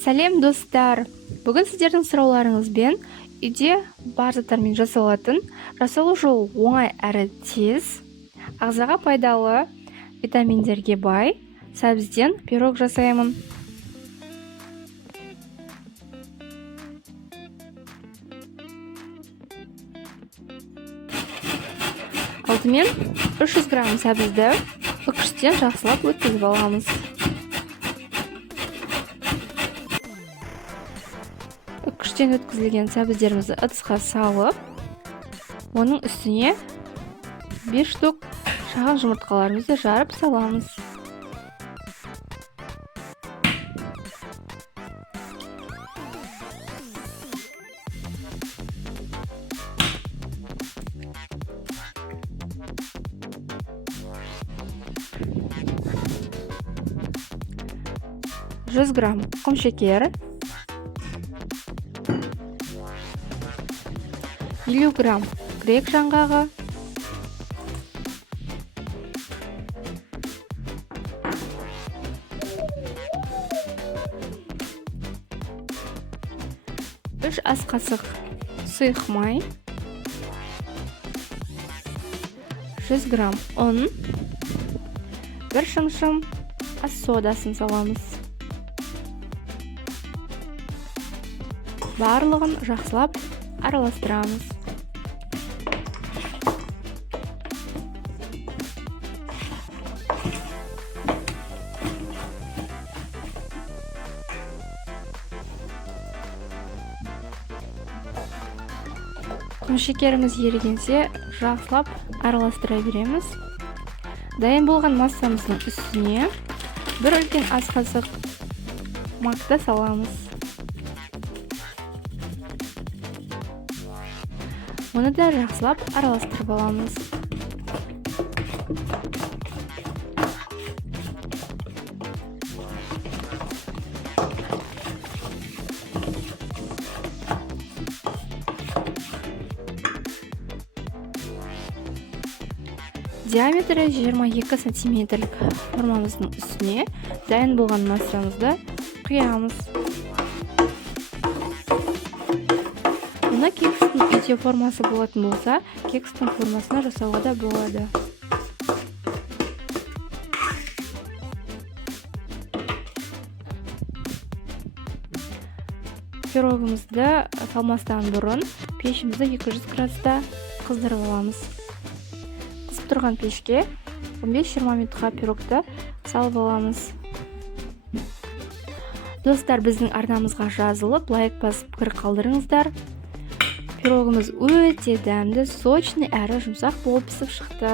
Сәлем достар! Бүгін сіздердің сұрауларыңызбен үйде бар заттармен жасалатын, жасалу жолы оңай әрі тез, ағзаға пайдалы, витаминдерге бай сәбізден пирог жасаймын. Алдымен 300 грамм сәбізді үккіштен жақсылап өткізіп аламыз. Үккіштен өткізілген сәбіздерімізді ыдысқа салып, оның үстіне 5 штук шағын жұмыртқаларымызды жарып саламыз. Жүз грамм құм шекері, 50 грамм грек жаңғағы, 3 ас қасық сұйық май, 100 грамм ұн, 1 шымшым ас содасын саламыз. Барлығын жақсылап араластырамыз. Құм шекеріміз ерігенше жақсылап араластыра береміз. Дайын болған массамыздың үстіне 1 үлкен ас қасық макты саламыз. Оны да жақсылап араластырып аламыз. Диаметрі 22 сантиметрлік формамыздың үстіне дайын болған массамызды құямыз. Мұны кекстің үйде формасы болатын болса, кекстің формасына жасауға да болады. Пирогымызды салмастан бұрын пешімізді 200 градуста қыздырып аламыз. Қызып тұрған пешке 15-20 минутқа пирогты салып аламыз. Достар, біздің арнамызға жазылып, лайк басып пікір қалдырыңыздар. Пирогымыз өте дәмді, сочный әрі жұмсақ болып пісіп шықты.